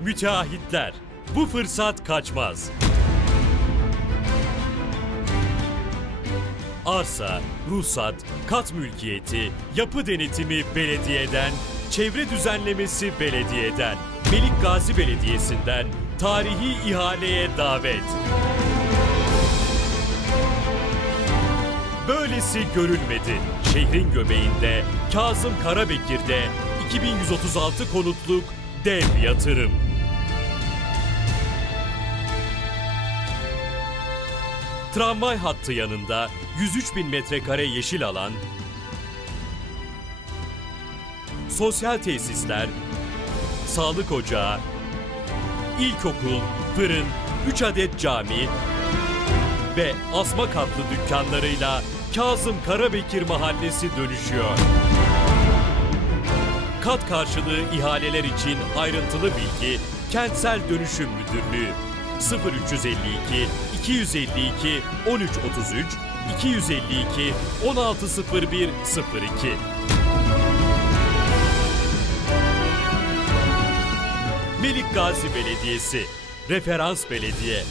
müteahhitler. Bu fırsat kaçmaz. Arsa, ruhsat, kat mülkiyeti, yapı denetimi belediyeden, çevre düzenlemesi belediyeden, Melik Gazi Belediyesi'nden tarihi ihaleye davet. Böylesi görülmedi. Şehrin göbeğinde, Kazım Karabekir'de 2136 konutluk dev yatırım. Tramvay hattı yanında 103 bin metrekare yeşil alan, sosyal tesisler, sağlık ocağı, ilkokul, fırın, 3 adet cami ve asma katlı dükkanlarıyla Kazım Karabekir Mahallesi dönüşüyor. Kat karşılığı ihaleler için ayrıntılı bilgi Kentsel Dönüşüm Müdürlüğü 0352 252 1333 252 1601 02 Melik Gazi Belediyesi Referans Belediye